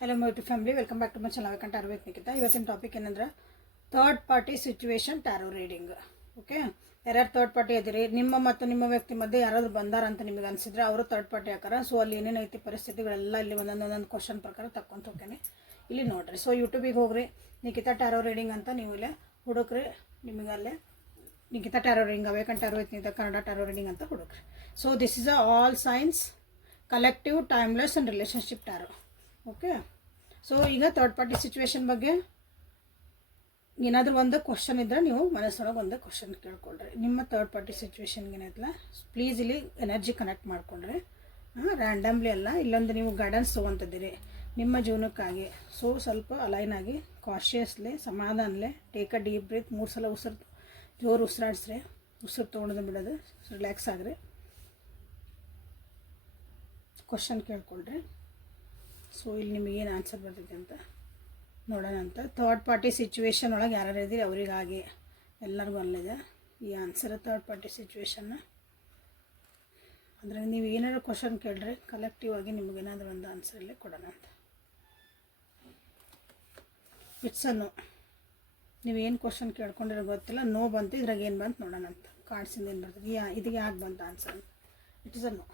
Hello my to family, welcome back to my channel. Welcome to Nikhita. ಇವತ್ತಿನ topic ಏನಂದ್ರೆ third party situation tarot reading. Okay, ಯಾರ್ಯಾರು third party ಅದಿರಿ, ನಿಮ್ಮ ಮತ್ತು ನಿಮ್ಮ ವ್ಯಕ್ತಿ ಮಧ್ಯೆ ಯಾರಾದರೂ ಬಂದಾರ ಅಂತ ನಿಮಗೆ ಅನಿಸಿದ್ರೆ ಅವರು ಥರ್ಡ್ ಪಾರ್ಟಿ ಹಾಕಾರ. ಸೊ ಅಲ್ಲಿ ಏನೇನೈತಿ ಪರಿಸ್ಥಿತಿಗಳೆಲ್ಲ ಇಲ್ಲಿ ಒಂದೊಂದು ಕ್ವಶನ್ ಪ್ರಕಾರ ತಕ್ಕೊಂತ ಹೋಗ್ತೇನೆ. ಇಲ್ಲಿ ನೋಡ್ರಿ. ಸೊ ಯೂಟ್ಯೂಬಿಗೆ ಹೋಗ್ರಿ, ನಿಖಿತಾ ಟ್ಯಾರೋ ರೀಡಿಂಗ್ ಅಂತ ನೀವು ಇಲ್ಲೇ ಹುಡುಕ್ರಿ. ನಿಮಗೆ ಅಲ್ಲೇ Nikhita tarot reading, awaken tarot Nikhita Kannada tarot reading ಅಂತ ಹುಡುಕ್ರಿ. So this is all signs collective timeless and relationship tarot. Okay, so ಈಗ ಥರ್ಡ್ ಪಾರ್ಟಿ ಸಿಚುವೇಶನ್ ಬಗ್ಗೆ ಏನಾದರೂ ಒಂದು ಕ್ವಶನ್ ಇದ್ದರೆ ನೀವು ಮನಸ್ಸೊಳಗೆ ಒಂದು ಕ್ವಶನ್ ಕೇಳ್ಕೊಳ್ರಿ. ನಿಮ್ಮ ಥರ್ಡ್ ಪಾರ್ಟಿ ಸಿಚುವೇಶನ್ಗೆ ಏನೈತಲ್ಲ, ಪ್ಲೀಸ್ ಇಲ್ಲಿ ಎನರ್ಜಿ ಕನೆಕ್ಟ್ ಮಾಡ್ಕೊಂಡ್ರಿ. ರ್ಯಾಂಡಮ್ಲಿ ಅಲ್ಲ, ಇಲ್ಲೊಂದು ನೀವು ಗೈಡೆನ್ಸ್ ತೊಗೊತಿದ್ದೀರಿ ನಿಮ್ಮ ಜೀವನಕ್ಕಾಗಿ. ಸೊ ಸ್ವಲ್ಪ ಅಲೈನ್ ಆಗಿ ಕಾಶಿಯಸ್ಲಿ, ಸಮಾಧಾನಲೆ, ಟೇಕ್ ಅ ಡೀಪ್ ಬ್ರೀತ್. 3 ಸಲ ಜೋರು ಉಸಿರಾಡಿಸ್ರಿ. ಉಸಿರು ತೊಗೊಂಡು ಬಿಡೋದು, ರಿಲ್ಯಾಕ್ಸ್ ಆಗ್ರಿ. ಕ್ವಶನ್ ಕೇಳ್ಕೊಳ್ರಿ. ಸೊ ಇಲ್ಲಿ ನಿಮಗೇನು ಆನ್ಸರ್ ಬರ್ತೈತೆ ಅಂತ ನೋಡೋಣ ಅಂತ. ಥರ್ಡ್ ಪಾರ್ಟಿ ಸಿಚುವೇಶನ್ ಒಳಗೆ ಯಾರ್ಯಾರು ಇದ್ದೀರಿ ಅವರಿಗಾಗಿ ಎಲ್ಲರಿಗೂ ಅಲ್ಲಿದೆ ಈ ಆನ್ಸರ್. ಥರ್ಡ್ ಪಾರ್ಟಿ ಸಿಚುವೇಶನ್ನ ಅಂದರೆ ನೀವು ಏನಾದ್ರು ಕ್ವಶನ್ ಕೇಳ್ರಿ, ಕಲೆಕ್ಟಿವ್ ಆಗಿ ನಿಮಗೇನಾದರೂ ಒಂದು ಆನ್ಸರಲ್ಲಿ ಕೊಡೋಣ ಅಂತ. It's a no. ನೀವೇನು ಕ್ವಶನ್ ಕೇಳ್ಕೊಂಡಿರೋ ಗೊತ್ತಿಲ್ಲ, ನೋ ಬಂತು. ಇದ್ರಾಗ ಏನು ಬಂತು ನೋಡೋಣ ಅಂತ. ಕಾರ್ಡ್ಸಿಂದ ಏನು ಬರ್ತದೆ, ಇದಕ್ಕೆ ಯಾಕೆ ಬಂತು answer? It's a no.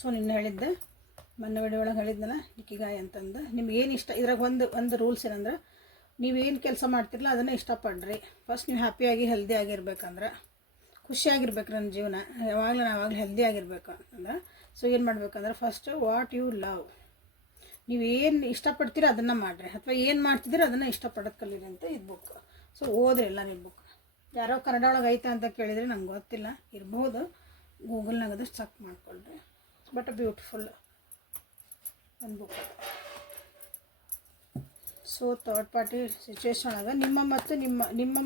So ನಿನ್ನೆ ಹೇಳಿದ್ದೆ, ಮೊನ್ನೆ ವಿಡಿಯೋ ಒಳಗೆ ಹೇಳಿದ್ನಲ್ಲ ಇಕಿಗಾಯಿ ಅಂತಂದು. ನಿಮ್ಗೇನು ಇಷ್ಟ, ಇದ್ರಾಗ ಒಂದು ರೂಲ್ಸ್ ಏನಂದ್ರೆ, ನೀವೇನು ಕೆಲಸ ಮಾಡ್ತಿರಲ್ಲ ಅದನ್ನು ಇಷ್ಟಪಡ್ರಿ. ಫಸ್ಟ್ ನೀವು ಹ್ಯಾಪಿಯಾಗಿ ಹೆಲ್ದಿ ಆಗಿರ್ಬೇಕಂದ್ರೆ, ಖುಷಿಯಾಗಿರ್ಬೇಕು. ನನ್ನ ಜೀವನ ಯಾವಾಗಲೂ ಹೆಲ್ದಿ ಆಗಿರ್ಬೇಕು ಅಂತಂದ್ರೆ, ಸೊ ಏನು ಮಾಡ್ಬೇಕಂದ್ರೆ ಫಸ್ಟ್ ವಾಟ್ ಯು ಲವ್, ನೀವೇನು ಇಷ್ಟಪಡ್ತೀರೋ ಅದನ್ನು ಮಾಡಿರಿ, ಅಥವಾ ಏನು ಮಾಡ್ತಿದ್ದೀರೋ ಅದನ್ನು ಇಷ್ಟಪಡೋದು ಕಲೀರಿ ಅಂತ ಇದು ಬುಕ್. ಸೊ ಓದ್ರಿ ಎಲ್ಲ ನಿಮ್ಮ ಬುಕ್. ಯಾರೋ ಕನ್ನಡ ಒಳಗೆ ಐತೆ ಅಂತ ಕೇಳಿದರೆ ನಂಗೆ ಗೊತ್ತಿಲ್ಲ, ಇರ್ಬೋದು. ಗೂಗಲ್ನಾಗದು ಚೆಕ್ ಮಾಡ್ಕೊಳ್ರಿ. ಬಟ್ ಬ್ಯೂಟಿಫುಲ್ ಒಂದು book. So third party situation ಒಳಗೆ ನಿಮ್ಮ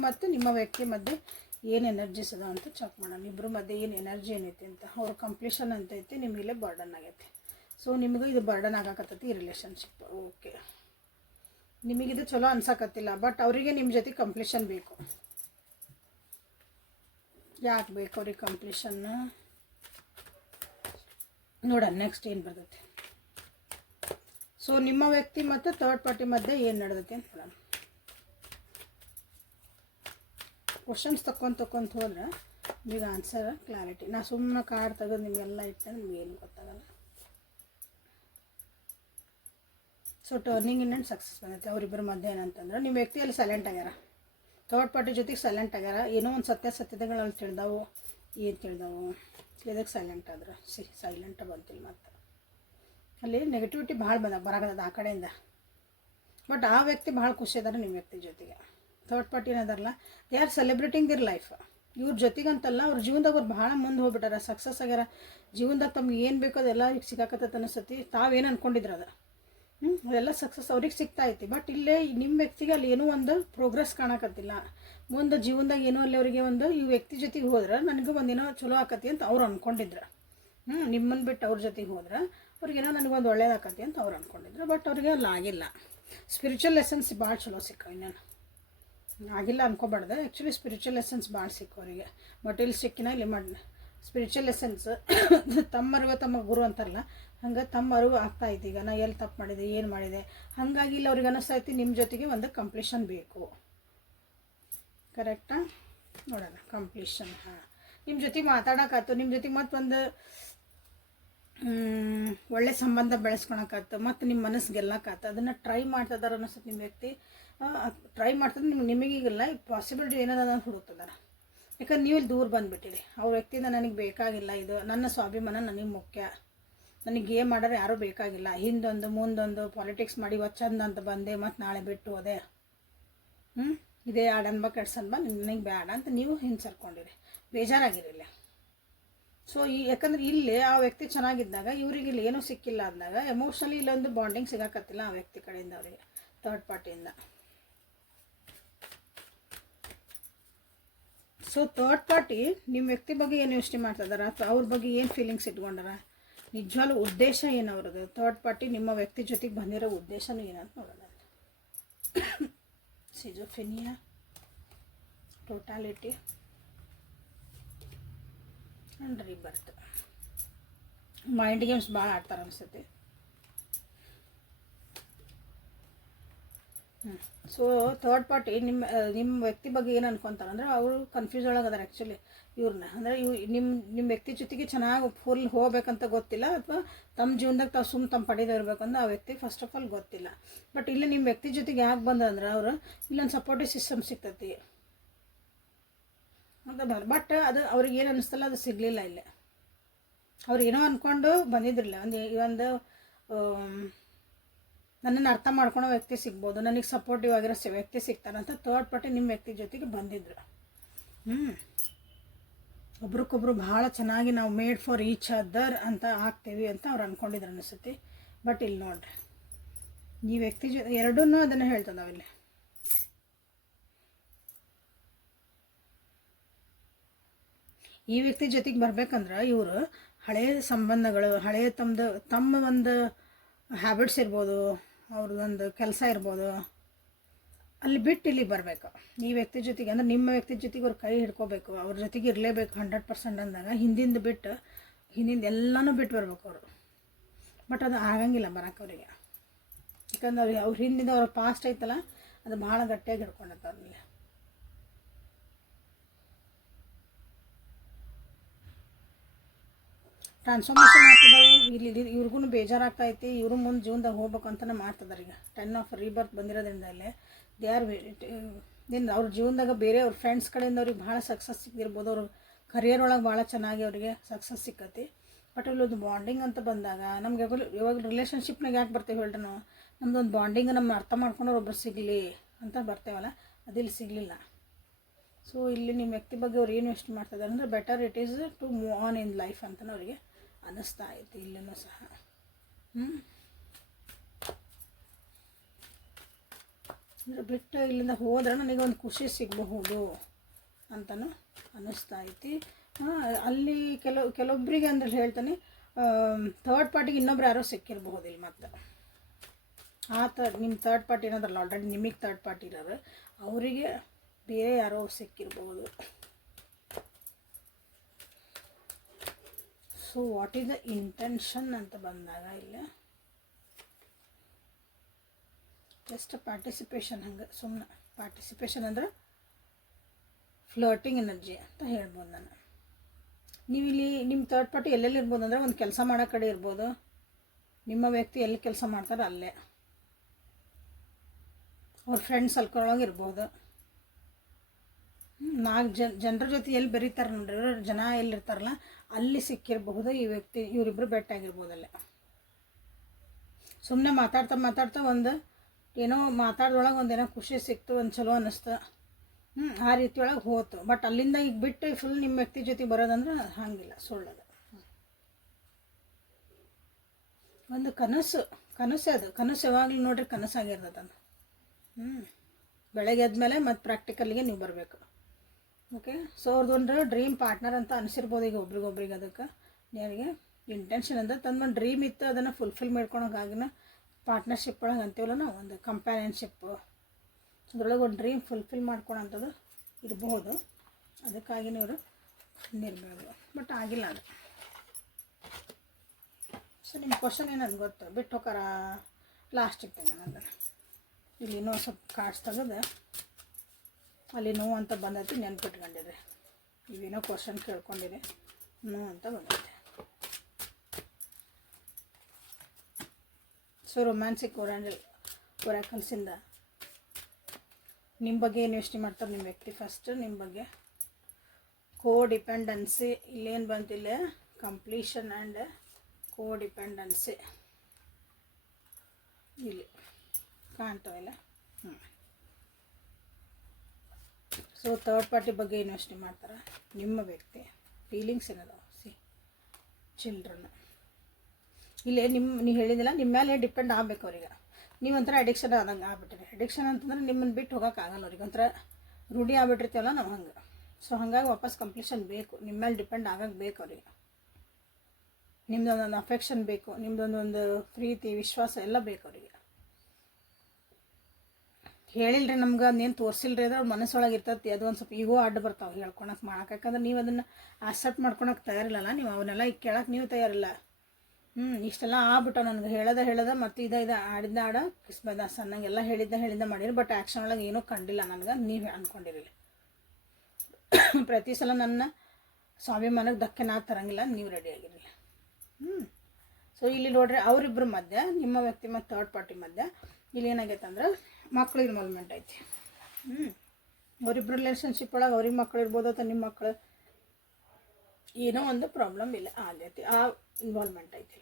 ಮತ್ತು ನಿಮ್ಮ ವ್ಯಕ್ತಿ ಮಧ್ಯೆ ಏನು ಎನರ್ಜೀಸ್ ಅದ ಅಂತ ಚೆಕ್ ಮಾಡೋಣ. ಇಬ್ಬರ ಮಧ್ಯೆ ಏನು ಎನರ್ಜಿ ಏನೈತಿ ಅಂತ. ಅವ್ರ ಕಂಪ್ಲೀಷನ್ ಅಂತ ಐತಿ, ನಿಮಗಿಲ್ಲೇ ಬರ್ಡನ್ ಆಗೈತಿ. ಸೊ ನಿಮಗೂ ಇದು ಬರ್ಡನ್ ಆಗಾಕತ್ತೈತಿ ಈ ರಿಲೇಷನ್ಶಿಪ್. ಓಕೆ, ನಿಮಗಿದು ಚಲೋ ಅನ್ಸಕತ್ತಿಲ್ಲ, ಬಟ್ ಅವರಿಗೆ ನಿಮ್ಮ ಜೊತೆ ಕಂಪ್ಲೀಷನ್ ಬೇಕು. ಯಾಕೆ ಬೇಕು ಅವ್ರಿಗೆ ಕಂಪ್ಲೀಷನ್ನು ನೋಡೋಣ. ನೆಕ್ಸ್ಟ್ ಏನು ಬರ್ತೈತಿ. ಸೊ ನಿಮ್ಮ ವ್ಯಕ್ತಿ ಮತ್ತು ಥರ್ಡ್ ಪಾರ್ಟಿ ಮಧ್ಯೆ ಏನು ನಡೆದೈತಿ ಅಂತ ನೋಡೋಣ. ಕ್ವಶನ್ಸ್ ತಕ್ಕೊಂತ ಹೋದ್ರೆ ನಿಮಗೆ ಆನ್ಸರ್ ಕ್ಲಾರಿಟಿ. ನಾ ಸುಮ್ಮನೆ ಕಾರ್ಡ್ ತೆಗೆದು ನಿಮಗೆಲ್ಲ ಇಟ್ಟೆ, ನಿಮ್ಗೆ ಏನು ಗೊತ್ತಾಗಲ್ಲ. So turning in and success ಬಂದೈತೆ ಅವರಿಬ್ಬರ ಮಧ್ಯೆ. ಏನಂತಂದ್ರೆ ನಿಮ್ಮ ವ್ಯಕ್ತಿಯಲ್ಲಿ ಸೈಲೆಂಟ್ ಆಗ್ಯಾರ, ಥರ್ಡ್ ಪಾರ್ಟಿ ಜೊತೆಗೆ ಸೈಲೆಂಟ್ ಆಗ್ಯಾರ. ಏನೋ ಒಂದು ಸತ್ಯತೆಗಳು ತಿಳಿದಾವು. ಏನು ತಿಳಿದಾವು, ಇದಕ್ಕೆ ಸೈಲೆಂಟ್ ಆದ್ರೆ ಸೈಲೆಂಟ್ ಬಂತಿಲ್ಲ. ಮತ್ತು ಅಲ್ಲಿ ನೆಗೆಟಿವಿಟಿ ಭಾಳ ಬರಾಗದ ಆ ಕಡೆಯಿಂದ. ಬಟ್ ಆ ವ್ಯಕ್ತಿ ಭಾಳ ಖುಷಿ ಇದ್ದಾರೆ ನಿಮ್ಮ ವ್ಯಕ್ತಿ ಜೊತೆಗೆ. ಥರ್ಡ್ ಪಾರ್ಟಿ ಏನದಾರಲ್ಲ, they are celebrating their life. ಇವ್ರ ಜೊತೆಗಂತಲ್ಲ, ಅವ್ರ ಜೀವನದಾಗ ಅವ್ರು ಭಾಳ ಮುಂದೆ ಹೋಗ್ಬಿಟ್ಟಾರ, ಸಕ್ಸಸ್ ಆಗ್ಯಾರ ಜೀವನದಾಗ. ತಮ್ಗೆ ಏನು ಬೇಕೋ ಅದೆಲ್ಲ ಈಗ ಸಿಗಾಕತ್ತ ಅನಿಸ್ತತಿ. ತಾವೇನು ಅಂದ್ಕೊಂಡಿದ್ರು ಅದು ಅದೆಲ್ಲ ಸಕ್ಸಸ್ ಅವ್ರಿಗೆ ಸಿಗ್ತಾ ಐತಿ. ಬಟ್ ಇಲ್ಲೇ ನಿಮ್ಮ ವ್ಯಕ್ತಿಗೆ ಅಲ್ಲಿ ಏನೋ ಒಂದು ಪ್ರೋಗ್ರೆಸ್ ಕಾಣಕತ್ತಿಲ್ಲ. ಮುಂದೆ ಜೀವನದಾಗ ಏನೋ ಅಲ್ಲಿ ಅವರಿಗೆ ಒಂದು ಈ ವ್ಯಕ್ತಿ ಜೊತೆಗೆ ಹೋದ್ರೆ ನನಗೂ ಒಂದೇನೋ ಚಲೋ ಆಕತಿ ಅಂತ ಅವ್ರು ಅಂದ್ಕೊಂಡಿದ್ರು. ನಿಮ್ಮನ್ನು ಬಿಟ್ಟು ಅವ್ರ ಜೊತೆಗೆ ಹೋದ್ರೆ ಅವ್ರಿಗೇನೋ ನನಗೊಂದು ಒಳ್ಳೇದಾಕತಿ ಅಂತ ಅವ್ರು ಅಂದ್ಕೊಂಡಿದ್ರು. ಬಟ್ ಅವ್ರಿಗೆ ಅಲ್ಲಿ ಆಗಿಲ್ಲ. ಸ್ಪಿರಿಚುವಲ್ ಲೆಸನ್ಸ್ ಭಾಳ ಚಲೋ ಸಿಕ್ಕವು. ಇನ್ನೇನು ಆಗಿಲ್ಲ ಅಂದ್ಕೋಬಾರ್ದು. ಆ್ಯಕ್ಚುಲಿ ಸ್ಪಿರಿಚುವಲ್ ಲೆಸನ್ಸ್ ಭಾಳ ಸಿಕ್ಕು ಅವರಿಗೆ. ಬಟ್ ಇಲ್ಲಿ ಸಿಕ್ಕಿನ ಇಲ್ಲಿ ಸ್ಪಿರಿಚುವಲ್ ಲೆಸನ್ಸ್ ತಮ್ಮರಿಗೂ ತಮ್ಮ ಗುರು ಅಂತಾರಲ್ಲ, ಹಂಗೆ ತಮ್ಮ ಅರಿವು ಆಗ್ತಾಯಿತ್ತು. ಈಗ ನಾ ಎಲ್ಲಿ ತಪ್ಪು ಮಾಡಿದೆ, ಏನು ಮಾಡಿದೆ, ಹಾಗಾಗಿ ಇಲ್ಲಿ ಅವ್ರಿಗೆ ಅನ್ನಿಸ್ತೈತಿ ನಿಮ್ಮ ಜೊತೆಗೆ ಒಂದು ಕಂಪ್ಲೀಷನ್ ಬೇಕು. ಕರೆಕ್ಟಾ? ನೋಡೋಣ ಕಂಪ್ಲೀಷನ್. ನಿಮ್ಮ ಜೊತೆ ಮಾತಾಡೋಕ್ಕಾಯ್ತು, ನಿಮ್ಮ ಜೊತೆಗೆ ಮತ್ತೊಂದು ಒಳ್ಳೆ ಸಂಬಂಧ ಬೆಳೆಸ್ಕೊಳಕ್ಕಾಯ್ತು, ಮತ್ತು ನಿಮ್ಮ ಮನಸ್ಸು ಗೆಲ್ಲಕ್ಕಾಯ್ತು. ಅದನ್ನು ಟ್ರೈ ಮಾಡ್ತಿದ್ದಾರೆ ಅನ್ನಿಸ್ತದೆ ನಿಮ್ಮ ವ್ಯಕ್ತಿ. ಟ್ರೈ ಮಾಡ್ತಿದ್ರೆ ನಿಮಗೀಗಿಲ್ಲ ಪಾಸಿಬಿಲಿಟಿ ಏನದ ಅಂತ ಹುಡುಕ್ತಿದ್ದಾರೆ. ಯಾಕಂದ್ರೆ ನೀವು ಇಲ್ಲಿ ದೂರ ಬಂದುಬಿಟ್ಟಿರಿ. ಅವ್ರ ವ್ಯಕ್ತಿಯಿಂದ ನನಗೆ ಬೇಕಾಗಿಲ್ಲ, ಇದು ನನ್ನ ಸ್ವಾಭಿಮಾನ ನನಗೆ ಮುಖ್ಯ, ನನಗೆ ಏನು ಮಾಡೋರು ಯಾರೂ ಬೇಕಾಗಿಲ್ಲ, ಹಿಂದೊಂದು ಮುಂದೊಂದು ಪಾಲಿಟಿಕ್ಸ್ ಮಾಡಿ ಚಂದ ಅಂತ ಬಂದೆ, ಮತ್ತು ನಾಳೆ ಬಿಟ್ಟು ಹೋದೆ, ಇದೇ ಆಡನ್ಬ ಕೆಡ್ಸನ್ಬ ನನಗೆ ಬೇಡ ಅಂತ ನೀವು ಹಿಂಸರ್ಕೊಂಡಿರಿ, ಬೇಜಾರಾಗಿರಿಲ್ಲ. ಸೊ ಯಾಕಂದ್ರೆ ಇಲ್ಲಿ ಆ ವ್ಯಕ್ತಿ ಚೆನ್ನಾಗಿದ್ದಾಗ ಇವ್ರಿಗೆ ಇಲ್ಲಿ ಏನೂ ಸಿಕ್ಕಿಲ್ಲ ಅಂದಾಗ ಎಮೋಷ್ನಲಿ ಇಲ್ಲೊಂದು ಬಾಂಡಿಂಗ್ ಸಿಗಾಕತ್ತಿಲ್ಲ ಆ ವ್ಯಕ್ತಿ ಕಡೆಯಿಂದ ಅವರಿಗೆ, ಥರ್ಡ್ ಪಾರ್ಟಿಯಿಂದ. ಸೊ ಥರ್ಡ್ ಪಾರ್ಟಿ ನಿಮ್ಮ ವ್ಯಕ್ತಿ ಬಗ್ಗೆ ಏನು ಯೋಚನೆ ಮಾಡ್ತಿದಾರ, ಅಥವಾ ಅವ್ರ ಬಗ್ಗೆ ಏನು ಫೀಲಿಂಗ್ಸ್ ಇಟ್ಕೊಂಡಾರ, ನಿಜವಾಗ್ಲೂ ಉದ್ದೇಶ ಏನು ಅವ್ರದ್ದು. ಥರ್ಡ್ ಪಾರ್ಟಿ ನಿಮ್ಮ ವ್ಯಕ್ತಿ ಜೊತೆಗೆ ಬಂದಿರೋ ಉದ್ದೇಶನೂ ಏನಂತ ನೋಡೋಣ. Schizophrenia, totality and rebirth. Mind games ಭಾಳ ಆಡ್ತಾರೆ ಅನಿಸುತ್ತೆ. ಸೊ ಥರ್ಡ್ ಪಾರ್ಟಿ ನಿಮ್ಮ ವ್ಯಕ್ತಿ ಬಗ್ಗೆ ಏನು ಅನ್ಕೊತಾರೆ ಅಂದರೆ ಅವರು ಕನ್ಫ್ಯೂಸ್ ಒಳಗದಾರೆ ಆ್ಯಕ್ಚುಲಿ ಇವ್ರನ್ನ. ಅಂದರೆ ನಿಮ್ಮ ವ್ಯಕ್ತಿ ಜೊತೆಗೆ ಚೆನ್ನಾಗಿ ಫುಲ್ ಹೋಗ್ಬೇಕಂತ ಗೊತ್ತಿಲ್ಲ, ಅಥವಾ ತಮ್ಮ ಜೀವನದಾಗ ತಾವು ತಮ್ಮ ಪಡೆದು ಇರಬೇಕಂದ್ರೆ ಆ ವ್ಯಕ್ತಿ ಫಸ್ಟ್ ಆಫ್ ಆಲ್ ಗೊತ್ತಿಲ್ಲ. ಬಟ್ ಇಲ್ಲಿ ನಿಮ್ಮ ವ್ಯಕ್ತಿ ಜೊತೆಗೆ ಯಾಕೆ ಬಂದಂದ್ರೆ ಅವರು ಇಲ್ಲೊಂದು ಸಪೋರ್ಟಿವ್ ಸಿಸ್ಟಮ್ ಸಿಗ್ತೈತಿ ಅಂತ ಬಟ್ ಅದು ಅವ್ರಿಗೆ ಏನು ಅನ್ನಿಸ್ತಲ್ಲ ಅದು ಸಿಗಲಿಲ್ಲ. ಇಲ್ಲಿ ಅವ್ರು ಏನೋ ಅಂದ್ಕೊಂಡು ಬಂದಿದ್ರಲ್ಲ, ಒಂದು ನನ್ನನ್ನು ಅರ್ಥ ಮಾಡ್ಕೊಳೋ ವ್ಯಕ್ತಿ ಸಿಗ್ಬೋದು, ನನಗೆ ಸಪೋರ್ಟಿವ್ ಆಗಿರೋ ವ್ಯಕ್ತಿ ಸಿಗ್ತಾರಂತ ಥರ್ಡ್ ಪಾರ್ಟಿ ನಿಮ್ಮ ವ್ಯಕ್ತಿ ಜೊತೆಗೆ ಬಂದಿದ್ರು. ಒಬ್ರಿಗೊಬ್ರು ಭಾಳ ಚೆನ್ನಾಗಿ ನಾವು ಮೇಡ್ ಫಾರ್ ಈಚ್ ಅದರ್ ಅಂತ ಆಗ್ತೀವಿ ಅಂತ ಅವ್ರು ಅಂದ್ಕೊಂಡಿದ್ರು ಅನಿಸುತ್ತೆ. ಬಟ್ ಇಲ್ಲಿ ನೋಡ್ರಿ, ಈ ವ್ಯಕ್ತಿ ಎರಡೂ ಅದನ್ನು ಹೇಳ್ತದಾವಿಲ್ಲಿ. ಈ ವ್ಯಕ್ತಿ ಜೊತೆಗೆ ಬರ್ಬೇಕಂದ್ರೆ ಇವರು ಹಳೆಯ ಸಂಬಂಧಗಳು, ಹಳೆಯ ತಮ್ಮ ಒಂದು ಹ್ಯಾಬಿಟ್ಸ್ ಇರ್ಬೋದು, ಅವ್ರದ್ದೊಂದು ಕೆಲಸ ಇರ್ಬೋದು, ಅಲ್ಲಿ ಬಿಟ್ಟು ಇಲ್ಲಿಗೆ ಬರಬೇಕು ಈ ವ್ಯಕ್ತಿ ಜೊತೆಗೆ. ಅಂದರೆ ನಿಮ್ಮ ವ್ಯಕ್ತಿ ಜೊತೆಗೆ ಅವ್ರು ಕೈ ಹಿಡ್ಕೋಬೇಕು, ಅವ್ರ ಜೊತೆಗೆ ಇರಲೇಬೇಕು 100% ಅಂದಾಗ ಹಿಂದಿಂದ ಎಲ್ಲನೂ ಬಿಟ್ಟು ಬರ್ಬೇಕು ಅವರು. ಬಟ್ ಅದು ಆಗಂಗಿಲ್ಲ ಬರೋಕೆ ಅವರಿಗೆ, ಯಾಕಂದ್ರೆ ಅವ್ರ ಹಿಂದಿಂದ ಅವ್ರ ಪಾಸ್ಟ್ ಐತಲ್ಲ ಅದು ಭಾಳ ಗಟ್ಟಿಯಾಗಿ ಹಿಡ್ಕೊಂಡೈತೆ ಅವ್ರಲ್ಲಿ. ಟ್ರಾನ್ಸ್ಫಾರ್ಮೇಷನ್ ಆಗ್ತದವು ಇಲ್ಲಿ. ಇವ್ರಿಗೂ ಬೇಜಾರಾಗ್ತೈತಿ, ಇವರು ಮುಂದೆ ಜೀವನದಾಗ ಹೋಗ್ಬೇಕು ಅಂತಲೇ ಮಾಡ್ತಿದ್ದಾರೆ. ಈಗ 10 ಆಫ್ ರೀಬರ್ತ್ ಬಂದಿರೋದ್ರಿಂದ ಅಲ್ಲೇ ದೇ ಆರ್ ಅವ್ರ ಜೀವನದಾಗ ಬೇರೆ ಅವ್ರ ಫ್ರೆಂಡ್ಸ್ ಕಡೆಯಿಂದ ಅವ್ರಿಗೆ ಭಾಳ ಸಕ್ಸಸ್ ಸಿಕ್ಕಿರ್ಬೋದು, ಅವ್ರ ಕರಿಯರ್ ಒಳಗೆ ಭಾಳ ಚೆನ್ನಾಗಿ ಅವರಿಗೆ ಸಕ್ಸಸ್ ಸಿಕ್ಕತಿ. ಬಟ್ ಇಲ್ಲೊಂದು ಬಾಂಡಿಂಗ್ ಅಂತ ಬಂದಾಗ ನಮ್ಗೆ ಯಾವಾಗ ರಿಲೇಷನ್ಶಿಪ್ನಾಗ ಯಾಕೆ ಬರ್ತೇವೆ ಹೇಳ್ರಿ ನಾವು, ನಮ್ಮದೊಂದು ಬಾಂಡಿಂಗ್ ನಮ್ಮ ಅರ್ಥ ಮಾಡ್ಕೊಂಡವ್ರು ಒಬ್ಬರು ಸಿಗಲಿ ಅಂತ ಬರ್ತೇವಲ್ಲ, ಅದಿಲ್ಲಿ ಸಿಗಲಿಲ್ಲ. ಸೊ ಇಲ್ಲಿ ನಿಮ್ಮ ವ್ಯಕ್ತಿ ಬಗ್ಗೆ ಅವ್ರು ಏನು ಎಷ್ಟು ಮಾಡ್ತಿದ್ದಾರೆ ಅಂದರೆ better it is to move on in life ಅಂತಲೂ ಅವರಿಗೆ ಅನ್ನಿಸ್ತಾ ಐತಿ ಇಲ್ಲೂ ಸಹ. ಅಂದರೆ ಬಿಟ್ಟು ಇಲ್ಲಿಂದ ಹೋದ್ರೆ ನನಗೊಂದು ಖುಷಿ ಸಿಗಬಹುದು ಅಂತಲೂ ಅನ್ನಿಸ್ತಾ ಐತಿ. ಅಲ್ಲಿ ಕೆಲವೊಬ್ಬರಿಗೆ ಅಂದ್ರೆ ಹೇಳ್ತಾನೆ ಥರ್ಡ್ ಪಾರ್ಟಿಗೆ ಇನ್ನೊಬ್ರು ಯಾರೋ ಸಿಕ್ಕಿರಬಹುದು ಇಲ್ಲಿ. ಮತ್ತು ನಿಮ್ಮ ಥರ್ಡ್ ಪಾರ್ಟಿ ಏನಾದ್ರಲ್ಲ ಆಲ್ರೆಡಿ ನಿಮಗೆ ಥರ್ಡ್ ಪಾರ್ಟಿ ಇರೋರು, ಅವರಿಗೆ ಬೇರೆ ಯಾರೋ ಸಿಕ್ಕಿರ್ಬೋದು. So what is the intention ಅಂತ ಬಂದಾಗ ಇಲ್ಲಿ ಜಸ್ಟ್ ಪಾರ್ಟಿಸಿಪೇಷನ್, ಹಂಗೆ ಸುಮ್ಮನೆ ಪಾರ್ಟಿಸಿಪೇಷನ್ ಅಂದ್ರೆ ಫ್ಲರ್ಟಿಂಗ್ ಎನರ್ಜಿ ಅಂತ ಹೇಳ್ಬೋದು ನಾನು. ನೀವು ಇಲ್ಲಿ ನಿಮ್ಮ ಥರ್ಡ್ ಪಾರ್ಟಿ ಎಲ್ಲೆಲ್ಲಿ ಇರ್ಬೋದು ಅಂದರೆ ಒಂದು ಕೆಲಸ ಮಾಡೋ ಕಡೆ ಇರ್ಬೋದು, ನಿಮ್ಮ ವ್ಯಕ್ತಿ ಎಲ್ಲಿ ಕೆಲಸ ಮಾಡ್ತಾರೆ ಅಲ್ಲೇ, ಅವ್ರ ಫ್ರೆಂಡ್ ಸರ್ಕಲ್ ಒಳಗೆ ಇರ್ಬೋದು, 4 ಜನರ ಜೊತೆ ಎಲ್ಲಿ ಬೆರೀತಾರೆ ನೋಡ್ರಿ ಜನ ಎಲ್ಲಿರ್ತಾರಲ್ಲ ಅಲ್ಲಿ ಸಿಕ್ಕಿರಬಹುದು ಈ ವ್ಯಕ್ತಿ. ಇವರಿಬ್ಬರು ಭೇಟಿಯಾಗಿರ್ಬೋದಲ್ಲೇ. ಸುಮ್ಮನೆ ಮಾತಾಡ್ತಾ ಒಂದು ಏನೋ ಮಾತಾಡ್ದೊಳಗೆ ಒಂದೇನೋ ಖುಷಿ ಸಿಕ್ತು, ಒಂದು ಚಲೋ ಅನ್ನಿಸ್ತು, ಆ ರೀತಿ ಒಳಗೆ ಹೋತು. ಬಟ್ ಅಲ್ಲಿಂದ ಈಗ ಬಿಟ್ಟು ಫುಲ್ ನಿಮ್ಮ ವ್ಯಕ್ತಿ ಜೊತೆ ಬರೋದಂದ್ರೆ ಹಾಗಿಲ್ಲ, ಸುಳ್ಳದು. ಒಂದು ಕನಸು ಅದು ಕನಸು ಯಾವಾಗಲೂ ನೋಡ್ರಿ ಕನಸಾಗಿರ್ತದೆ. ಬೆಳಗ್ಗೆ ಎದ್ಮೇಲೆ ಮತ್ತು ಪ್ರಾಕ್ಟಿಕಲ್ಗೆ ನೀವು ಬರಬೇಕು. ಓಕೆ, ಸೊ ಅವ್ರದ್ದೊಂದು ಡ್ರೀಮ್ ಪಾರ್ಟ್ನರ್ ಅಂತ ಅನಿಸಿರ್ಬೋದು ಈಗ ಒಬ್ರಿಗೊಬ್ರಿಗೆ. ಅದಕ್ಕೆ ನಿನಗೆ ಇಂಟೆನ್ಷನ್ ಅಂದರೆ ತಂದೊಂದು ಡ್ರೀಮ್ ಇತ್ತು, ಅದನ್ನು ಫುಲ್ಫಿಲ್ ಮಾಡ್ಕೊಳೋಕ್ಕಾಗಿನ ಪಾರ್ಟ್ನರ್ಶಿಪ್ ಒಳಗೆ ಅಂತೀವಲ್ಲ ನಾವು, ಒಂದು ಕಂಪ್ಯಾನಿಯನ್ಶಿಪ್ಪು, ಅದ್ರೊಳಗೆ ಒಂದು ಡ್ರೀಮ್ ಫುಲ್ಫಿಲ್ ಮಾಡ್ಕೊಳೋಂಥದ್ದು ಇರಬಹುದು. ಅದಕ್ಕಾಗಿ ಇವರು ನಿರ್ಬೋದು, ಬಟ್ ಆಗಿಲ್ಲ ಅದು. ಸೊ ನಿಮ್ಮ ಕ್ವಶನ್ ಏನಂದು ಗೊತ್ತು, ಬಿಟ್ಟು ಹೋಗಾರ ಲಾಸ್ಟಿಗೆ ತೆಗೋಣ ಅದನ್ನು. ಇಲ್ಲಿ ಇನ್ನೂ ಸ್ವಲ್ಪ ಕಾರ್ಡ್ಸ್ ತೆಗೆದು ಅಲ್ಲಿ ನೋವು ಅಂತ ಬಂದೈತಿ, ನೆನ್ಪಿಟ್ಕೊಂಡಿರಿ. ಇವೇನೋ ಕ್ವಶನ್ ಕೇಳ್ಕೊಂಡಿರಿ, ನೋವು ಅಂತ ಬಂದೈತೆ. ಸೊ ರೊಮ್ಯಾನ್ಸಿಕ್ ಒರಾಕಲ್ಸಿಂದ ನಿಮ್ಮ ಬಗ್ಗೆ ಏನು ಯೋಚನೆ ಮಾಡ್ತಾರೆ ನಿಮ್ಮ ವ್ಯಕ್ತಿ. ಫಸ್ಟ್ ನಿಮ್ಮ ಬಗ್ಗೆ ಕೋಡಿಪೆಂಡೆನ್ಸಿ, ಇಲ್ಲೇನು ಬಂತಿಲ್ಲ, ಕಂಪ್ಲೀಷನ್ ಆ್ಯಂಡ್ ಕೋಡಿಪೆಂಡೆನ್ಸಿ ಇಲ್ಲಿ ಕಾಣ್ತಾವಿಲ್ಲ. ಸೊ ಥರ್ಡ್ ಪಾರ್ಟಿ ಬಗ್ಗೆ ಏನು ಯೋಚನೆ ಮಾಡ್ತಾರೆ ನಿಮ್ಮ ವ್ಯಕ್ತಿ, ಫೀಲಿಂಗ್ಸ್ ಏನದಾವ. ಚಿಲ್ಡ್ರನ್ ಇಲ್ಲಿ ನೀವು ಹೇಳಿದಿಲ್ಲ, ನಿಮ್ಮ ಮೇಲೆ ಡಿಪೆಂಡ್ ಆಗಬೇಕು ಅವ್ರಿಗೆ. ನೀವೊಂಥರ ಅಡಿಕ್ಷನ್ ಆದಂಗೆ ಆಗ್ಬಿಟ್ರಿ. ಅಡಿಕ್ಷನ್ ಅಂತಂದ್ರೆ ನಿಮ್ಮನ್ನು ಬಿಟ್ಟು ಹೋಗೋಕ್ಕಾಗಲ್ಲ ಅವ್ರಿಗೆ, ಒಂಥರ ರೂಢಿ ಆಗ್ಬಿಟ್ಟಿರ್ತೀವಲ್ಲ ನಾವು ಹಂಗೆ. ಸೊ ಹಾಗಾಗಿ ವಾಪಸ್ ಕಂಪ್ಲೀಷನ್ ಬೇಕು, ನಿಮ್ಮ ಮೇಲೆ ಡಿಪೆಂಡ್ ಆಗಕ್ಕೆ ಬೇಕು ಅವ್ರಿಗೆ. ನಿಮ್ಮದೊಂದೊಂದು ಅಫೆಕ್ಷನ್ ಬೇಕು, ನಿಮ್ಮದೊಂದೊಂದು ಪ್ರೀತಿ ವಿಶ್ವಾಸ ಎಲ್ಲ ಬೇಕು ಅವರಿಗೆ. ಹೇಳಿಲ್ರಿ ನಮ್ಗೆ ಅದನ್ನೇನು ತೋರಿಸಿಲ್ರಿ ಅಂದ್ರೆ ಅವ್ರ ಮನಸ್ಸೊಳಗೆ ಇರ್ತೈತಿ, ಅದು ಒಂದು ಸ್ವಲ್ಪ ಈಗೋ ಅಡ್ಡ ಬರ್ತಾವೆ ಹೇಳ್ಕೊಳಕ್ಕೆ ಮಾಡೋಕೆ. ಯಾಕಂದ್ರೆ ನೀವು ಅದನ್ನು ಆಕ್ಸೆಪ್ಟ್ ಮಾಡ್ಕೊಳಕ್ಕೆ ತಯಾರಿಲ್ಲಲ್ಲ, ನೀವು ಅವನ್ನೆಲ್ಲ ಈಗ ಕೇಳಕ್ಕೆ ನೀವು ತಯಾರಿಲ್ಲ. ಇಷ್ಟೆಲ್ಲ ಆಗ್ಬಿಟ್ಟು ನನಗೆ ಹೇಳದ ಮತ್ತು ಇದು ಆಡಿದ್ದ ಆಡ ಕಿಸ್ಮದಾಸ ಅನ್ನಂಗೆಲ್ಲ ಹೇಳಿದ್ದ ಮಾಡಿರಿ, ಬಟ್ ಆ್ಯಕ್ಷನ್ ಒಳಗೆ ಏನೂ ಕಂಡಿಲ್ಲ ನನಗೆ. ನೀವು ಅಂದ್ಕೊಂಡಿರಿ ಪ್ರತಿ ಸಲ ನನ್ನ ಸ್ವಾಭಿಮಾನಕ್ಕೆ ಧಕ್ಕೆ ನಾ ತರಂಗಿಲ್ಲ, ನೀವು ರೆಡಿಯಾಗಿರಲಿ. ಸೊ ಇಲ್ಲಿ ನೋಡ್ರಿ, ಅವರಿಬ್ಬರ ಮಧ್ಯೆ, ನಿಮ್ಮ ವ್ಯಕ್ತಿ ಮತ್ತು ಥರ್ಡ್ ಪಾರ್ಟಿ ಮಧ್ಯೆ ಇಲ್ಲಿ ಏನಾಗೈತೆ ಅಂದ್ರೆ ಮಕ್ಕಳು ಇನ್ವಾಲ್ವ್ಮೆಂಟ್ ಐತಿ. ಅವರಿಬ್ಬರ ರಿಲೇಷನ್ಶಿಪ್ ಒಳಗೆ ಅವ್ರಿಗೆ ಮಕ್ಕಳು ಇರ್ಬೋದು ಅಥವಾ ನಿಮ್ಮ ಮಕ್ಕಳು ಏನೋ ಒಂದು ಪ್ರಾಬ್ಲಮ್ ಇಲ್ಲ ಆಗೈತಿ, ಆ ಇನ್ವಾಲ್ವ್ಮೆಂಟ್ ಐತಿ.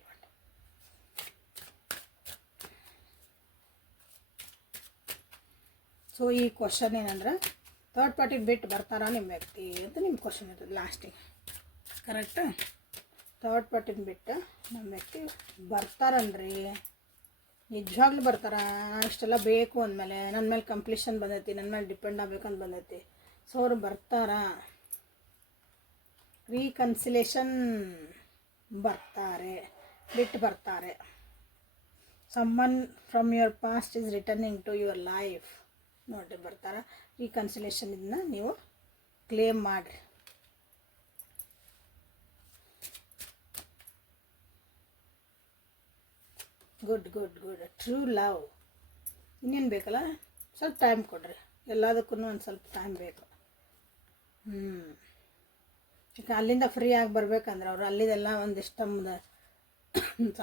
ಸೊ ಈ ಕ್ವಶನ್ ಏನಂದ್ರೆ ಥರ್ಡ್ ಪಾರ್ಟಿ ಬಿಟ್ಟು ಬರ್ತಾರಾ ನಿಮ್ಮ ವ್ಯಕ್ತಿ ಅಂತ ನಿಮ್ಮ ಕ್ವಶನ್ ಇರ್ತದೆ ಲಾಸ್ಟಿಗೆ. ಕರೆಕ್ಟಾ? ಥರ್ಡ್ ಪಾರ್ಟಿನ ಬಿಟ್ಟು ನಮ್ಮ ವ್ಯಕ್ತಿ ಬರ್ತಾರನ್ರಿ, ನಿಜವಾಗ್ಲೂ ಬರ್ತಾರ? ಇಷ್ಟೆಲ್ಲ ಬೇಕು ಅಂದಮೇಲೆ ನನ್ನ ಮೇಲೆ ಕಂಪ್ಲೀಷನ್ ಬಂದೈತಿ, ನನ್ನ ಮೇಲೆ ಡಿಪೆಂಡ್ ಆಗ್ಬೇಕಂತ ಬಂದೈತಿ. ಸೊ ಅವರು ಬರ್ತಾರಾ? ರೀಕನ್ಸಿಲೇಷನ್ ಬರ್ತಾರೆ, ಬಿಟ್ಟು ಬರ್ತಾರೆ. Someone from your past is returning to your life. ನೋಡಿರಿ, ಬರ್ತಾರ. ರೀಕನ್ಸಿಲೇಷನ್ ಇದನ್ನ ನೀವು ಕ್ಲೇಮ್ ಮಾಡಿರಿ. Good good good. True love. ಇನ್ನೇನು ಬೇಕಲ್ಲ, ಸ್ವಲ್ಪ ಟೈಮ್ ಕೊಡ್ರಿ. ಎಲ್ಲದಕ್ಕೂ ಒಂದು ಸ್ವಲ್ಪ ಟೈಮ್ ಬೇಕು. ಈಗ ಅಲ್ಲಿಂದ ಫ್ರೀ ಆಗಿ ಬರ್ಬೇಕಂದ್ರೆ ಅವರು ಅಲ್ಲಿದೆಲ್ಲ ಒಂದಿಷ್ಟು ತಮ್ಮದು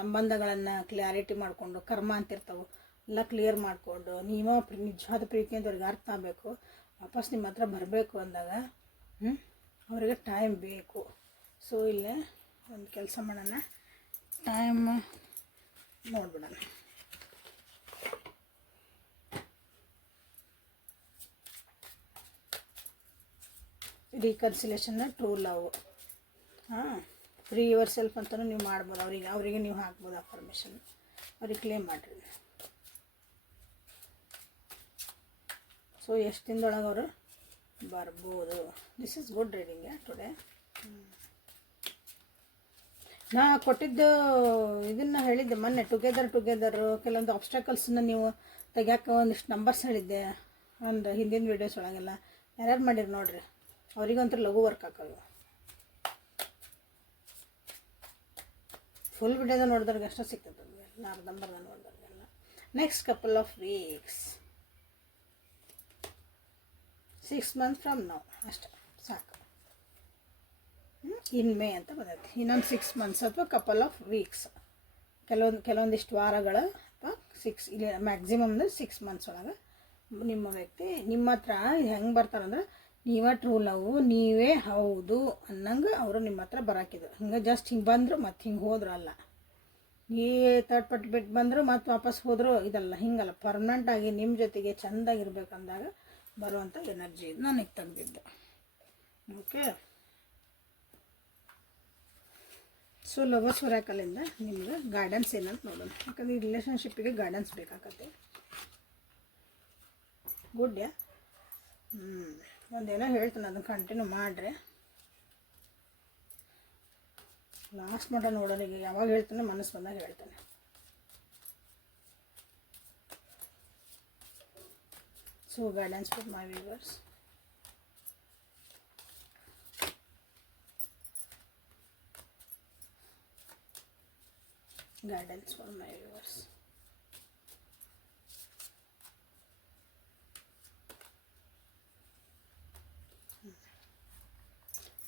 ಸಂಬಂಧಗಳನ್ನು ಕ್ಲಾರಿಟಿ ಮಾಡಿಕೊಂಡು, ಕರ್ಮ ಅಂತಿರ್ತಾವೆ ಎಲ್ಲ ಕ್ಲಿಯರ್ ಮಾಡಿಕೊಂಡು, ನೀವು ನಿಜವಾದ ಪ್ರೀತಿ ಅಂತ ಅವ್ರಿಗೆ ಅರ್ಥ ಆಗಬೇಕು, ವಾಪಸ್ ನಿಮ್ಮ ಹತ್ರ ಬರಬೇಕು ಅಂದಾಗ ಅವರಿಗೆ ಟೈಮ್ ಬೇಕು. ಸೊ ಇಲ್ಲೇ ಒಂದು ಕೆಲಸ ಮಾಡೋಣ, ಟೈಮ್ ನೋಡ್ಬಿಡೋಣ. Reconciliation, true love. Free yourself ಅಂತಲೂ ನೀವು ಮಾಡ್ಬೋದು. ಅವರಿಗೆ ನೀವು ಹಾಕ್ಬೋದು ಅಫರ್ಮೇಷನ್, ಅವ್ರಿಗೆ ಕ್ಲೇಮ್ ಮಾಡಿರಿ. ಸೊ ಎಷ್ಟು ದಿನದೊಳಗೆ ಅವರು ಬರ್ಬೋದು. This is good reading today. ನಾ ಕೊಟ್ಟಿದ್ದು ಇದನ್ನು ಹೇಳಿದ್ದೆ ಮೊನ್ನೆ, ಟುಗೆದರು ಕೆಲವೊಂದು ಆಬ್ಸ್ಟಕಲ್ಸನ್ನ ನೀವು ತೆಗಿಯೋಕೆ ಒಂದಿಷ್ಟು ನಂಬರ್ಸ್ ಹೇಳಿದ್ದೆ ಒಂದು ಹಿಂದಿನ ವೀಡಿಯೋಸ್ ಒಳಗೆಲ್ಲ. ಯಾರ್ಯಾರು ಮಾಡಿರಿ ನೋಡಿರಿ, ಅವ್ರಿಗಂತೂ ಲಘು ವರ್ಕ್ ಹಾಕೋದು. ಫುಲ್ ವಿಡಿಯೋದ ನೋಡಿದ್ರಿಗೆ ಅಷ್ಟೇ ಸಿಗ್ತದೆ, ಎಲ್ಲ ಅರ್ಧಂಬರ್ಧ ನೋಡಿದ್ರಿಗೆಲ್ಲ. Next couple of weeks, 6 months from now, ಅಷ್ಟೇ ಸಾಕು. ಇನ್ ಮೇ ಅಂತ ಬಂದೈತಿ. ಇನ್ನೊಂದು 6 months ಅಥವಾ ಕಪಲ್ ಆಫ್ ವೀಕ್ಸ್, ಕೆಲವೊಂದಿಷ್ಟು ವಾರಗಳ ಅಥವಾ 6 ಇಲ್ಲಿ ಮ್ಯಾಕ್ಸಿಮಮ್ ಅಂದರೆ 6 months ಒಳಗೆ ನಿಮ್ಮ ವ್ಯಕ್ತಿ ನಿಮ್ಮ ಹತ್ರ ಹೆಂಗೆ ಬರ್ತಾರಂದ್ರೆ, ನೀವೇ ಟ್ರೂ ಲವ್, ನೀವೇ ಹೌದು ಅನ್ನಂಗೆ ಅವರು ನಿಮ್ಮ ಹತ್ರ ಬರಾಕಿದ್ರು. ಹಿಂಗೆ ಜಸ್ಟ್ ಹಿಂಗೆ ಬಂದರು ಮತ್ತು ಹಿಂಗೆ ಹೋದ್ರು ಅಲ್ಲ. ಈ ಥರ್ಡ್ ಪಾರ್ಟಿ ಬಿಟ್ಟು ಬಂದರು ಮತ್ತು ವಾಪಸ್ ಹೋದರು, ಇದಲ್ಲ, ಹಿಂಗಲ್ಲ. ಪರ್ಮನೆಂಟಾಗಿ ನಿಮ್ಮ ಜೊತೆಗೆ ಚೆಂದಾಗಿರ್ಬೇಕಂದಾಗ ಬರುವಂಥ ಎನರ್ಜಿ ಇದು ನನಗೆ ತೆಗೆದಿದ್ದು. ಓಕೆ. ಸೊ ಲವರ್ಸ್ ಹೊರಕಲ್ಲಿಂದ ನಿಮ್ಗೆ ಗೈಡೆನ್ಸ್ ಏನಂತ ನೋಡೋಣ. ಯಾಕಂದ್ರೆ ಈ ರಿಲೇಷನ್ಶಿಪ್ಪಿಗೆ ಗೈಡೆನ್ಸ್ ಬೇಕಾಗತ್ತೆ. ಗುಡ್ ಯಾ. ಒಂದೇನೋ ಹೇಳ್ತಾನೆ, ಅದನ್ನು ಕಂಟಿನ್ಯೂ ಮಾಡಿರಿ. ಲಾಸ್ಟ್ ಮಟ್ಟ ನೋಡೋಣ. ಈಗ ಯಾವಾಗ ಹೇಳ್ತಾನೆ ಮನಸ್ಸು ಬಂದಾಗ ಹೇಳ್ತಾನೆ. So guidance for my viewers. Guidance for my viewers.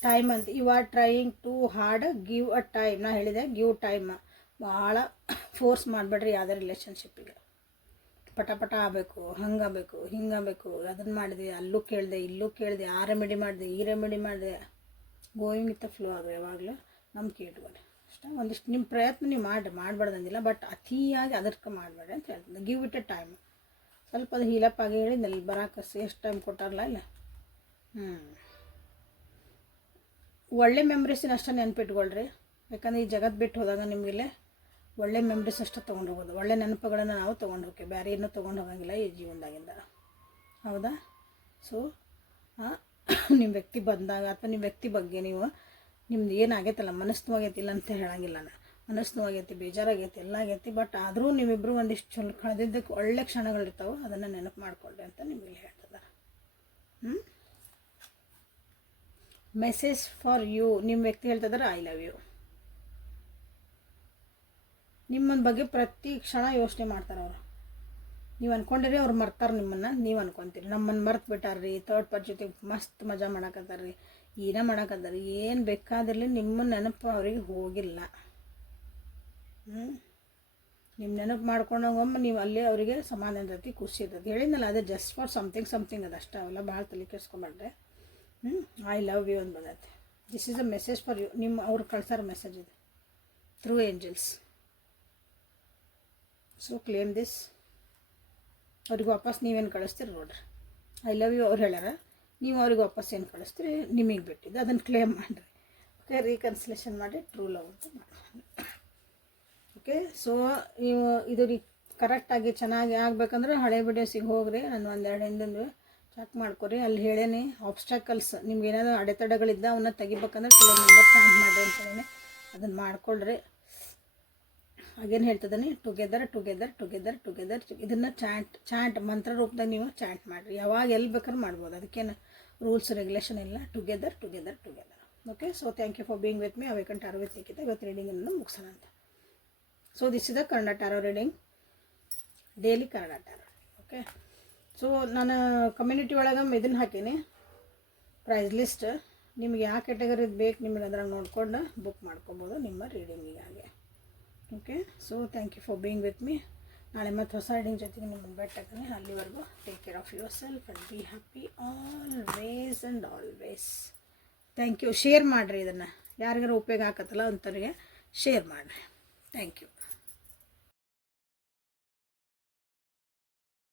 Time ಅಂತ, you are trying to hard, give a time. ನಾ ಹೇಳಿದೆ ಗಿವ್ ಟೈಮ್. ಭಾಳ ಫೋರ್ಸ್ ಮಾಡಬೇಡ್ರಿ ಯಾವುದೇ ರಿಲೇಷನ್ಶಿಪ್ಪಿಗೆ. ಪಟ ಆಗಬೇಕು, ಹಂಗಾಗಬೇಕು, ಹಿಂಗಾಗಬೇಕು, ಅದನ್ನು ಮಾಡಿದೆ, ಅಲ್ಲೂ ಕೇಳಿದೆ, ಇಲ್ಲೂ ಕೇಳಿದೆ, ಆ ರೆಮಿಡಿ ಮಾಡಿದೆ, ಈ ರೆಮಿಡಿ ಮಾಡಿದೆ. ಗೋಯಿಂಗ್ ವಿತ್ ದ ಫ್ಲೋ ಆಗು ಯಾವಾಗಲೂ. ನಂಬಿಕೆ ಇಟ್ಕೊಳ್ಳಿ ಅಷ್ಟೇ. ಒಂದಿಷ್ಟು ನಿಮ್ಮ ಪ್ರಯತ್ನ ನೀವು ಮಾಡಬಾರ್ದಂದಿಲ್ಲ, ಬಟ್ ಅತಿಯಾಗಿ ಅದಕ್ಕೆ ಮಾಡಬೇಡಿ ಅಂತ ಹೇಳ್ತೀನಿ. Give it A time. ಸ್ವಲ್ಪ ಅದು ಹೀಲಪ್ ಆಗಿ ಹೇಳಿದ್ನಲ್ಲಿ ಬರಾಕ ಎಷ್ಟು ಟೈಮ್ ಕೊಟ್ಟಾರಲ್ಲ ಇಲ್ಲ. ಒಳ್ಳೆ ಮೆಮ್ರೀಸಿನ ಅಷ್ಟೇ ನೆನಪಿಟ್ಕೊಳ್ರಿ. ಯಾಕಂದ್ರೆ ಈ ಜಗತ್ತು ಬಿಟ್ಟು ಹೋದಾಗ ನಿಮಗಿಲ್ಲೇ ಒಳ್ಳೆ ಮೆಮ್ರೀಸ್ ಅಷ್ಟು ತೊಗೊಂಡು ಹೋಗೋದು. ಒಳ್ಳೆ ನೆನಪುಗಳನ್ನು ನಾವು ತೊಗೊಂಡು ಹೋಗ್ತೀವಿ, ಬೇರೆ ಏನೂ ತೊಗೊಂಡು ಹೋಗಂಗಿಲ್ಲ ಈ ಜೀವನದಾಗಿಂದ. ಹೌದಾ? ಸೊ ನಿಮ್ಮ ವ್ಯಕ್ತಿ ಬಂದಾಗ ಅಥವಾ ನಿಮ್ಮ ವ್ಯಕ್ತಿ ಬಗ್ಗೆ ನೀವು ನಿಮ್ದು ಏನಾಗೈತಲ್ಲ, ಮನಸ್ಸು ಇಲ್ಲ ಅಂತ ಹೇಳಂಗಿಲ್ಲ ನಾನು. ಮನಸ್ಸು ಆಗೈತಿ, ಬೇಜಾರಾಗೈತಿ, ಎಲ್ಲ ಆಗೈತಿ. ಬಟ್ ಆದರೂ ನೀವಿಬ್ಬರು ಒಂದಿಷ್ಟು ಚಲೋ ಕಳೆದಿದ್ದಕ್ಕೆ ಒಳ್ಳೆ ಕ್ಷಣಗಳಿರ್ತಾವೆ, ಅದನ್ನು ನೆನಪು ಮಾಡಿಕೊಳ್ಳಿ ಅಂತ ನಿಮಗೆ ಹೇಳ್ತದ. Message for you. ನಿಮ್ಮ ವ್ಯಕ್ತಿ ಹೇಳ್ತಿದ್ದಾರೆ ಐ ಲವ್ ಯು. ನಿಮ್ಮನ್ನ ಬಗ್ಗೆ ಪ್ರತಿ ಕ್ಷಣ ಯೋಚನೆ ಮಾಡ್ತಾರೆ ಅವರು. ನೀವು ಅಂದ್ಕೊಂಡಿರಿ ಅವ್ರು ಮರ್ತಾರೆ ನಿಮ್ಮನ್ನು, ನೀವು ಅಂದ್ಕೊತೀರಿ ನಮ್ಮನ್ನು ಮರ್ತು ಬಿಟ್ಟಾರ್ರಿ, ಥರ್ಡ್ ಪಾರ್ಟಿ ಜೊತೆ ಮಸ್ತ್ ಮಜಾ ಮಾಡಕತ್ತಾರ್ರಿ, ಏನೇ ಮಾಡಕತ್ತಾರ್ರಿ, ಏನು ಬೇಕಾದಿರಲಿ ನಿಮ್ಮ ನೆನಪು ಅವ್ರಿಗೆ ಹೋಗಿಲ್ಲ. ನಿಮ್ಮ ನೆನಪು ಮಾಡ್ಕೊಂಡಾಗೊಮ್ಮೆ ನೀವು ಅಲ್ಲೇ ಅವರಿಗೆ ಸಮಾಧಾನ ಇರ್ತೈತಿ, ಖುಷಿ ಇರ್ತೈತಿ. ಹೇಳಿದ್ನಲ್ಲ, ಅದೇ ಜಸ್ಟ್ ಫಾರ್ ಸಮಥಿಂಗ್ ಅದು ಅಷ್ಟೇ, ಅವೆಲ್ಲ ಭಾಳ ತಲೆ ಕೆಡಿಸ್ಕೊಂಬಾರ್ದೆ. ಐ ಲವ್ ಯು ಅಂತ ಬಂದೈತೆ. This is a message for you. ನಿಮ್ಮ ಅವ್ರು ಕಳ್ಸಾರ ಮೆಸೇಜ್ ಇದೆ through angels. So claim this. ಅವ್ರಿಗೆ ವಾಪಸ್ ನೀವೇನು ಕಳಿಸ್ತೀರಿ ನೋಡ್ರಿ. ಐ ಲವ್ ಯು ಅವ್ರು ಹೇಳ್ಯಾರ, ನೀವು ಅವ್ರಿಗೆ ವಾಪಸ್ ಏನು ಕಳಿಸ್ತೀರಿ ನಿಮಗೆ ಬಿಟ್ಟಿದ್ದು, ಅದನ್ನು ಕ್ಲೇಮ್ ಮಾಡಿರಿ. ಓಕೆ, ರೀಕನ್ಸಿಲೇಷನ್ ಮಾಡಿ ಟ್ರೂ ಲವ್ ಅಂತ ಮಾಡಿ. ಓಕೆ, ಸೊ ನೀವು ಇದು ಕರೆಕ್ಟಾಗಿ ಚೆನ್ನಾಗಿ ಆಗ್ಬೇಕಂದ್ರೆ ಹಳೆ ವಿಡಿಯೋಸಿಗೆ ಹೋಗ್ರಿ. ನಾನು ಒಂದೆರಡು ಹಿಂದಿಂದ ಚೆಕ್ ಮಾಡ್ಕೊರಿ. ಅಲ್ಲಿ ಹೇಳೇನಿ ಆಬ್ಸ್ಟಾಕಲ್ಸ್, ನಿಮ್ಗೆ ಏನಾದರೂ ಅಡೆತಡೆಗಳಿದ್ದ ಅವನ್ನ ತೆಗಿಬೇಕಂದ್ರೆ ಕೆಲವು ನಂಬರ್ ಚಾಂಟ್ ಮಾಡಿರಿ ಅಂತ ಹೇಳಿ ಅದನ್ನು ಮಾಡ್ಕೊಳ್ರಿ. ಹಾಗೇನು ಹೇಳ್ತದನಿ, ಟುಗೆದರ್ ಟುಗೆದರ್ ಟುಗೆದರ್ ಟುಗೆದರ್. ಇದನ್ನು ಚಾಂಟ್ ಮಂತ್ರ ರೂಪದಾಗ ನೀವು ಚಾಂಟ್ ಮಾಡಿರಿ. ಯಾವಾಗ ಎಲ್ಲಿ ಬೇಕಾದ್ರೂ ಮಾಡ್ಬೋದು, ಅದಕ್ಕೇನು ರೂಲ್ಸ್ ರೆಗ್ಯುಲೇಷನ್ ಇಲ್ಲ. Together together together. Okay, so thank you for being with me. Awaken tarot with Nikhita. ಇವತ್ತು ರೀಡಿಂಗನ್ನು ಮುಗಿಸೋಣ ಅಂತ. So this is the Kannada tarot reading, daily Kannada tarot. Okay, so ನಾನು ಕಮ್ಯುನಿಟಿ ಒಳಗೆ ಇದನ್ನು ಹಾಕೀನಿ ಪ್ರೈಸ್ ಲಿಸ್ಟ್. ನಿಮ್ಗೆ ಯಾವ ಕ್ಯಾಟಗರಿ ಬೇಕು ನಿಮಗೆ ಅದ್ರಾಗ ನೋಡ್ಕೊಂಡು ಬುಕ್ ಮಾಡ್ಕೊಬೋದು ನಿಮ್ಮ ರೀಡಿಂಗಿಗಾಗಿ. Okay, so thank you for being with me. ನಾಳೆ ಮತ್ತು ಹೊಸ ರೀಡಿಂಗ್ ಜೊತೆಗೆ ನಿಮ್ಮನ್ನು ಭೇಟಾಗ್ತೀನಿ. ಅಲ್ಲಿವರೆಗೂ take care of yourself and be happy always and always. Thank you. Share ಮಾಡಿರಿ, ಇದನ್ನು ಯಾರಿಗಾರು ಉಪಯೋಗ ಆಗತ್ತಲ್ಲ ಅಂಥವ್ರಿಗೆ ಶೇರ್ ಮಾಡಿರಿ. Thank you.